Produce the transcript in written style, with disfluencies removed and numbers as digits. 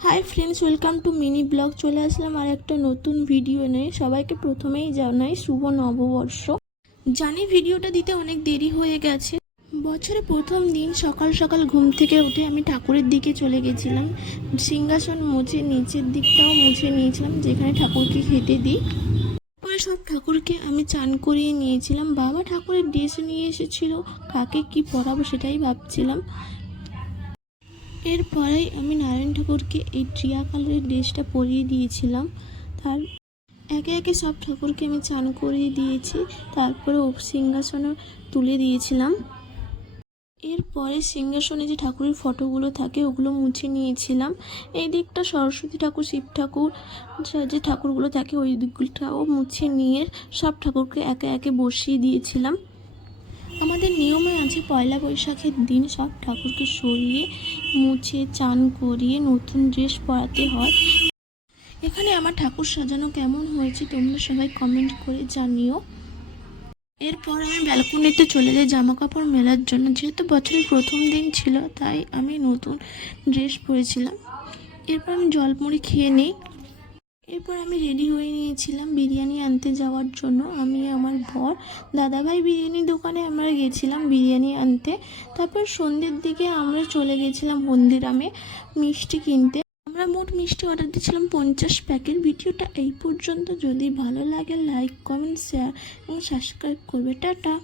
Hi friends, welcome to mini blog. চলে আসলাম আর একটা নতুন ভিডিও নিয়ে। সবাইকে প্রথমেই জানাই শুভ নববর্ষ। জানি ভিডিওটা দিতে অনেক দেরি হয়ে গেছে। বছরের প্রথম দিন সকাল সকাল ঘুম থেকে উঠে আমি ঠাকুরের দিকে চলে গেছিলাম। সিংহাসন মুছে নিচের দিকটাও মুছে নিয়েছিলাম, যেখানে ঠাকুরকে খেতে দিই। পরে সব ঠাকুরকে আমি চান করিয়ে নিয়েছিলাম। বাবা ঠাকুরের ড্রেস নিয়ে এসেছিল, কাকে কি পরাবো সেটাই ভাবছিলাম। এরপরেই আমি নারায়ণ ঠাকুরকে এই টিয়া কালারের ড্রেসটা পরিয়ে দিয়েছিলাম। তার একে একে সব ঠাকুরকে আমি চান করিয়ে দিয়েছি, তারপরে সিংহাসনে তুলে দিয়েছিলাম। এরপরে সিংহাসনে যে ঠাকুরের ফটোগুলো থাকে ওগুলো মুছে নিয়েছিলাম। এই দিকটা সরস্বতী ঠাকুর, শিব ঠাকুর, যে ঠাকুরগুলো থাকে ওই দিকগুলোটাও মুছে নিয়ে সব ঠাকুরকে একে একে বসিয়ে দিয়েছিলাম। আমাদের নিয়মে আছে পয়লা বৈশাখের দিন সব ঠাকুরকে সরিয়ে মুছে চান করিয়ে নতুন ড্রেস পরাতে হয়। এখানে আমার ঠাকুর সাজানো কেমন হয়েছে তোমরা সবাই কমেন্ট করে জানিও। এরপর আমি ব্যালকনিতে চলে যাই জামা কাপড় মেলার জন্য। যেহেতু বছরের প্রথম দিন ছিল তাই আমি নতুন ড্রেস পরেছিলাম। এরপর আমি জলমুড়ি খেয়ে নিই। এরপর আমি রেডি হয়ে নিয়েছিলাম বিরিয়ানি আনতে যাওয়ার জন্য। আমি আমার বর, দাদাভাই বিরিয়ানি দোকানে আমরা গেছিলাম বিরিয়ানি আনতে। তারপর সন্ধ্যের দিকে আমরা চলে গেছিলাম হলদিরামে মিষ্টি কিনতে। আমরা মোট মিষ্টি অর্ডার দিয়েছিলাম 50 প্যাকেট। ভিডিওটা এই পর্যন্ত। যদি ভালো লাগে লাইক, কমেন্ট, শেয়ার এবং সাবস্ক্রাইব করবে। টাটা।